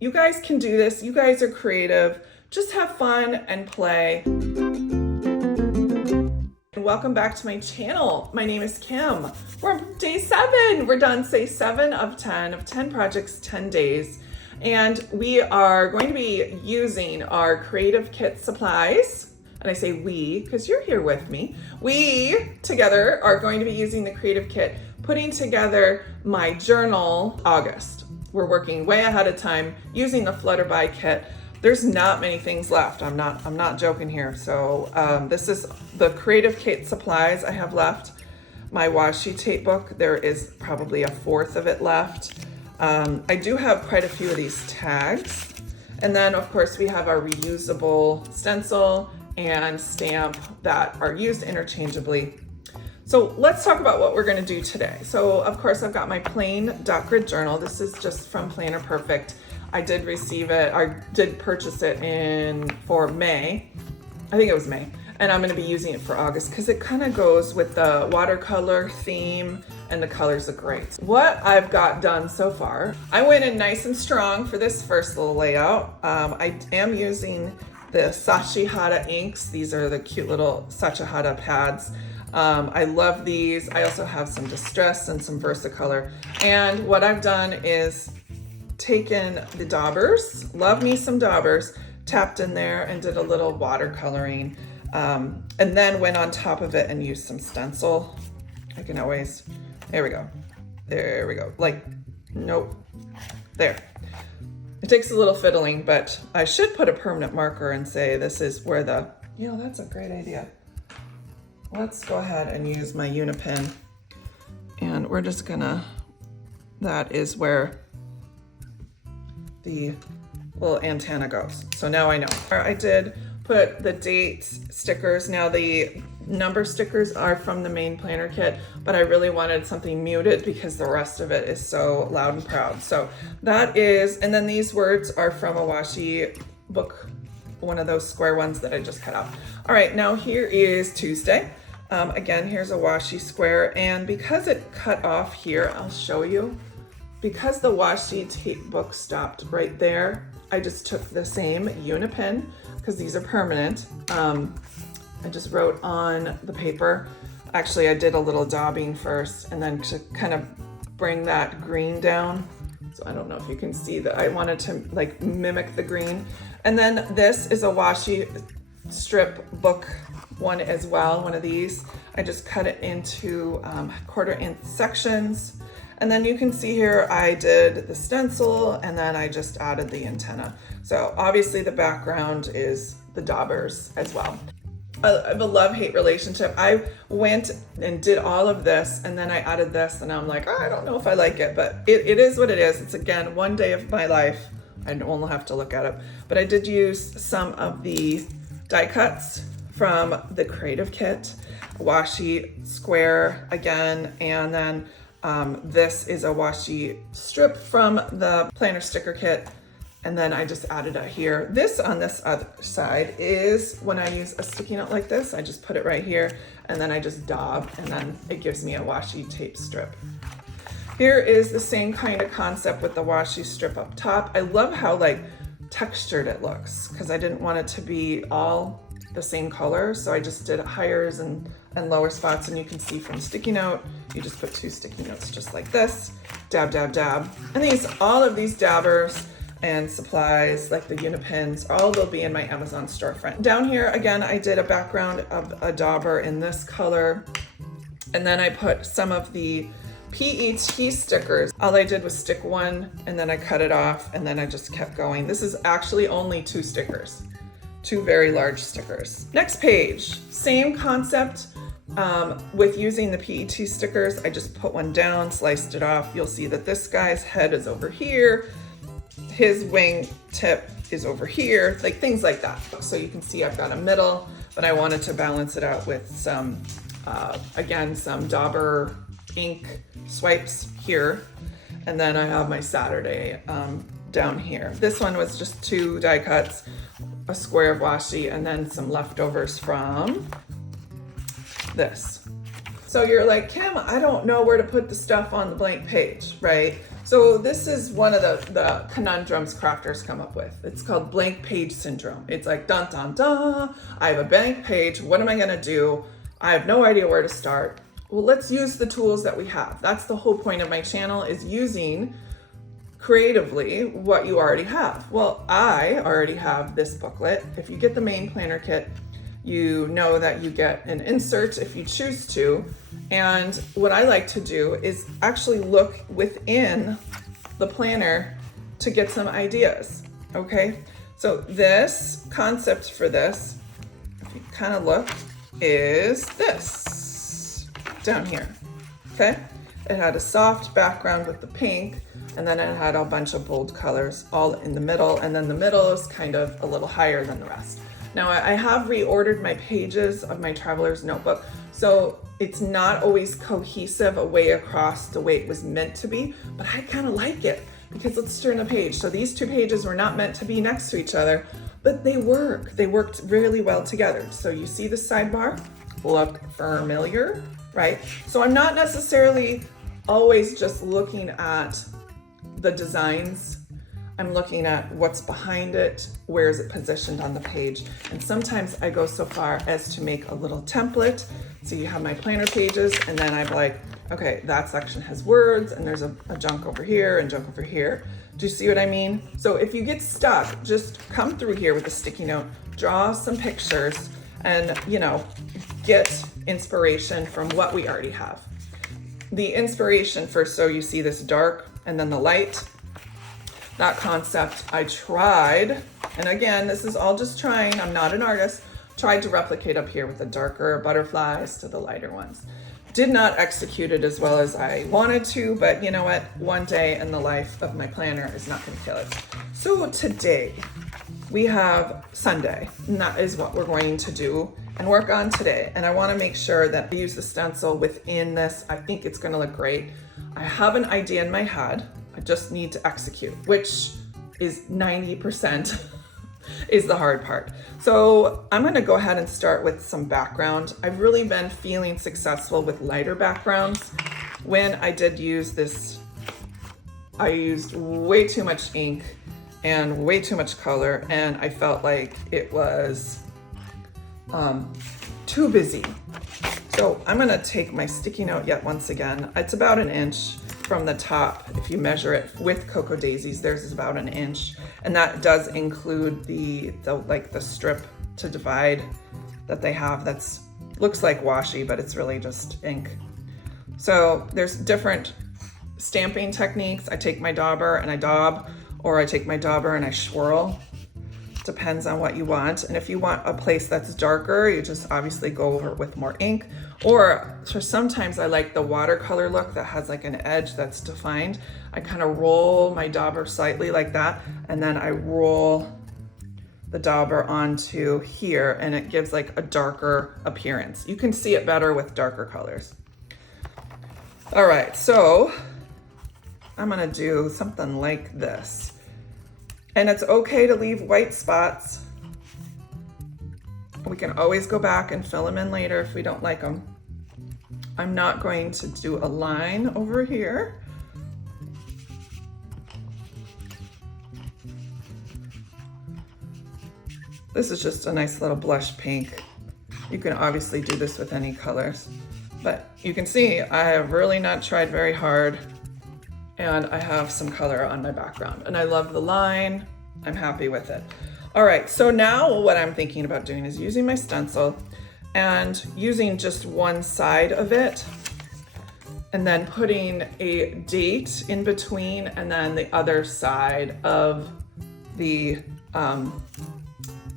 You guys can do this. You guys are creative. Just have fun and play. And welcome back to my channel. My name is Kim. We're on day 7. We're done, say 7 of 10 projects, 10 days. And we are going to be using our Creative Kit supplies. And I say we, because you're here with me. We together are going to be using the Creative Kit, putting together my journal August. We're working way ahead of time using the Flutterby kit. There's not many things left. I'm not joking here. So this is the Creative Kit supplies I have left. My washi tape book, there is probably a fourth of it left. I do have quite a few of these tags. And then of course we have our reusable stencil and stamp that are used interchangeably. So let's talk about what we're gonna do today. So of course I've got my plain dot grid journal. This is just from Planner Perfect. I did receive it, I did purchase it for May. I think it was May. And I'm gonna be using it for August because it kind of goes with the watercolor theme and the colors look great. What I've got done so far, I went in nice and strong for this first little layout. I am using the Sachihara inks. These are the cute little Sachihara pads. I love these. I also have some Distress and some Versacolor. And what I've done is taken the daubers, love me some daubers, tapped in there and did a little watercoloring. And then went on top of it and used some stencil. I can always, there we go. There we go. Like, nope, there. It takes a little fiddling, but I should put a permanent marker and say this is where that's a great idea. Let's go ahead and use my Unipin and we're just gonna, that is where the little antenna goes. So now I know. I did put the date stickers. Now the number stickers are from the main planner kit, but I really wanted something muted because the rest of it is so loud and proud. So that is, and then these words are from a washi book, one of those square ones that I just cut out. All right, now here is Tuesday. Again, here's a washi square, and because it cut off here, I'll show you. Because the washi tape book stopped right there, I just took the same Unipin, because these are permanent. I just wrote on the paper. Actually, I did a little daubing first, and then to kind of bring that green down. So I don't know if you can see that I wanted to like mimic the green. And then this is a washi strip book one as well, one of these. I just cut it into 1/4" sections. And then you can see here, I did the stencil and then I just added the antenna. So obviously the background is the daubers as well. I have a love-hate relationship. I went and did all of this and then I added this and I'm like, oh, I don't know if I like it, but it is what it is. It's again, one day of my life. I don't have to look at it, but I did use some of the die cuts from the Creative Kit, washi square again, and then this is a washi strip from the planner sticker kit, and then I just added it here. This on this other side is when I use a sticky note like this, I just put it right here and then I just daub and then it gives me a washi tape strip. Here is the same kind of concept with the washi strip up top. I love how like textured it looks because I didn't want it to be all the same color, so I just did highers and lower spots, and you can see from sticky note, you just put 2 sticky notes just like this, dab, dab, dab. And all of these dabbers and supplies like the Unipins, all will be in my Amazon storefront. Down here, again, I did a background of a dauber in this color, and then I put some of the PET stickers. All I did was stick one, and then I cut it off, and then I just kept going. This is actually only 2 stickers. 2 very large stickers. Next page, same concept with using the PET stickers. I just put one down, sliced it off. You'll see that this guy's head is over here. His wing tip is over here, like things like that. So you can see I've got a middle, but I wanted to balance it out with some, again, some dauber ink swipes here. And then I have my Saturday down here. This one was just 2 die cuts, a square of washi, and then some leftovers from this. So you're like, Kim, I don't know where to put the stuff on the blank page, right? So this is one of the conundrums crafters come up with. It's called blank page syndrome. It's like, dun, dun, dun, I have a blank page. What am I gonna do? I have no idea where to start. Well, let's use the tools that we have. That's the whole point of my channel, is using creatively what you already have. Well, I already have this booklet. If you get the main planner kit, you know that you get an insert if you choose to. And what I like to do is actually look within the planner to get some ideas, okay? So this concept for this, if you kind of look, is this down here, okay? It had a soft background with the pink, and then it had a bunch of bold colors all in the middle, and then the middle is kind of a little higher than the rest. Now I have reordered my pages of my Traveler's Notebook, so it's not always cohesive a way across the way it was meant to be, but I kind of like it because let's turn the page. So these two pages were not meant to be next to each other, but they work. They worked really well together. So you see the sidebar look familiar, right? So I'm not necessarily always just looking at the designs. I'm looking at what's behind it, where is it positioned on the page. And sometimes I go so far as to make a little template. So you have my planner pages, and then I'm like, okay, that section has words, and there's a junk over here and junk over here. Do you see what I mean? So if you get stuck, just come through here with a sticky note, draw some pictures, and get inspiration from what we already have. The inspiration first, so you see this dark and then the light. That concept I tried, and again, this is all just trying, I'm not an artist, tried to replicate up here with the darker butterflies to the lighter ones. Did not execute it as well as I wanted to, but you know what? One day in the life of my planner is not gonna kill it. So today, we have Sunday, and that is what we're going to do and work on today. And I wanna make sure that I use the stencil within this. I think it's gonna look great. I have an idea in my head. I just need to execute, which is 90% is the hard part. So I'm gonna go ahead and start with some background. I've really been feeling successful with lighter backgrounds. When I did use this, I used way too much ink and way too much color, and I felt like it was too busy. So I'm gonna take my sticky note yet once again. It's about 1 inch from the top. If you measure it with Cocoa Daisies, theirs is about 1 inch. And that does include the strip to divide that they have. That's looks like washi, but it's really just ink. So there's different stamping techniques. I take my dauber and I daub, or I take my dauber and I swirl. Depends on what you want. And if you want a place that's darker, you just obviously go over it with more ink. Or so sometimes I like the watercolor look that has like an edge that's defined. I kind of roll my dauber slightly like that, and then I roll the dauber onto here, and it gives like a darker appearance. You can see it better with darker colors. All right, so I'm gonna do something like this. And it's okay to leave white spots. We can always go back and fill them in later if we don't like them. I'm not going to do a line over here. This is just a nice little blush pink. You can obviously do this with any colors, but you can see I have really not tried very hard, and I have some color on my background, and I love the line. I'm happy with it. All right, so now what I'm thinking about doing is using my stencil and using just one side of it, and then putting a date in between, and then the other side of the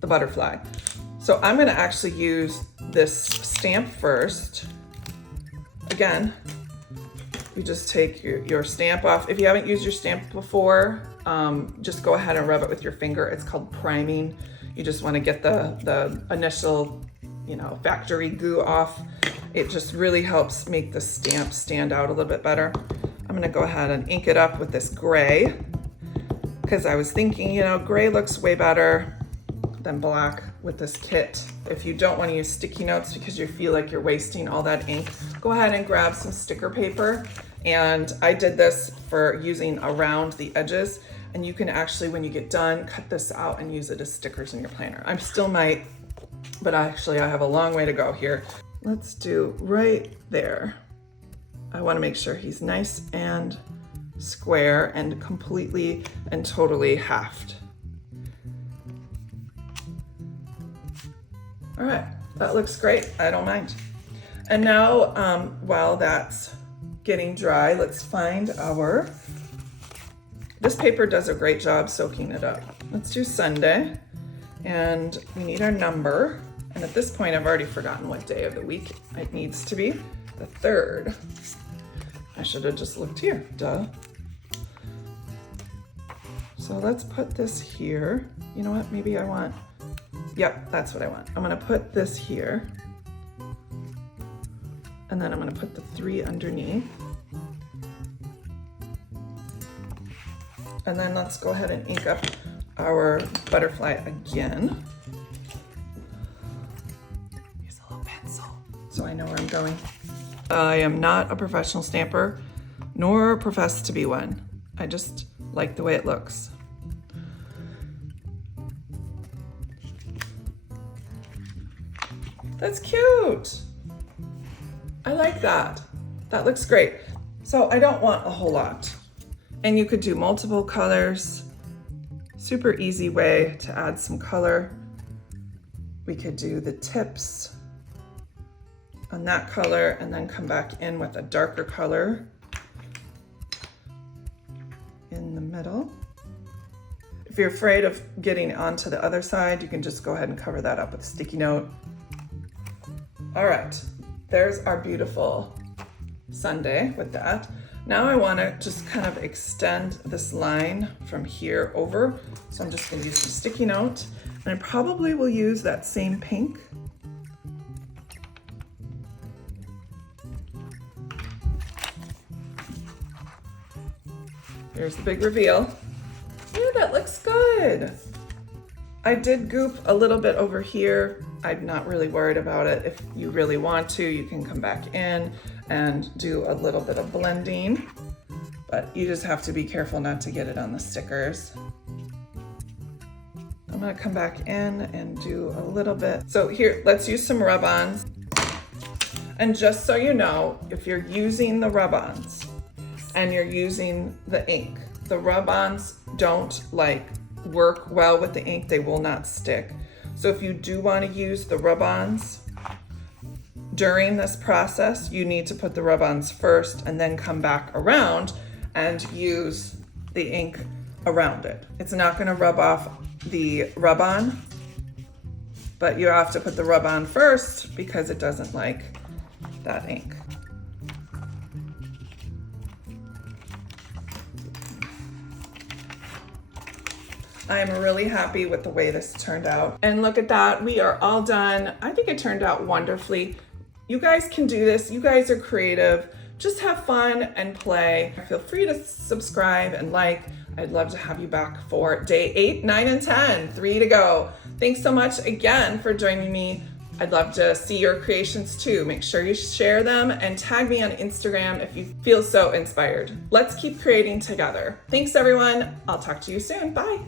butterfly. So I'm gonna actually use this stamp first. Again, you just take your stamp off. If you haven't used your stamp before, just go ahead and rub it with your finger. It's called priming. You just want to get the initial, factory goo off. It just really helps make the stamp stand out a little bit better. I'm gonna go ahead and ink it up with this gray, because I was thinking, gray looks way better than black with this kit. If you don't want to use sticky notes because you feel like you're wasting all that ink, go ahead and grab some sticker paper. And I did this for using around the edges. And you can actually, when you get done, cut this out and use it as stickers in your planner. I still might, but actually I have a long way to go here. Let's do right there. I want to make sure he's nice and square and completely and totally halved. All right, that looks great. I don't mind. And now, while that's getting dry, let's find our, this paper does a great job soaking it up. Let's do Sunday, and we need our number. And at this point, I've already forgotten what day of the week it needs to be. The 3rd. I should have just looked here, duh. So let's put this here. You know what, maybe I want, yep, that's what I want. I'm gonna put this here. And then I'm gonna put the 3 underneath. And then let's go ahead and ink up our butterfly again. Use a little pencil so I know where I'm going. I am not a professional stamper, nor profess to be one. I just like the way it looks. That's cute. I like that. That looks great. So I don't want a whole lot. And you could do multiple colors. Super easy way to add some color. We could do the tips on that color and then come back in with a darker color in the middle. If you're afraid of getting onto the other side, you can just go ahead and cover that up with a sticky note. All right, there's our beautiful Sunday with that. Now I want to just kind of extend this line from here over. So I'm just going to use some sticky note, and I probably will use that same pink. Here's the big reveal. Ooh, that looks good. I did goop a little bit over here. I'm not really worried about it. If you really want to, you can come back in and do a little bit of blending, but you just have to be careful not to get it on the stickers. I'm gonna come back in and do a little bit. So here, let's use some rub-ons. And just so you know, if you're using the rub-ons and you're using the ink, the rub-ons don't work well with the ink. They will not stick. So if you do want to use the rub-ons during this process, you need to put the rub-ons first and then come back around and use the ink around it. It's not going to rub off the rub-on, but you have to put the rub-on first because it doesn't like that ink. I am really happy with the way this turned out. And look at that, we are all done. I think it turned out wonderfully. You guys can do this. You guys are creative. Just have fun and play. Feel free to subscribe and like. I'd love to have you back for day 8, 9, and 10. 3 to go. Thanks so much again for joining me. I'd love to see your creations too. Make sure you share them and tag me on Instagram if you feel so inspired. Let's keep creating together. Thanks everyone. I'll talk to you soon. Bye.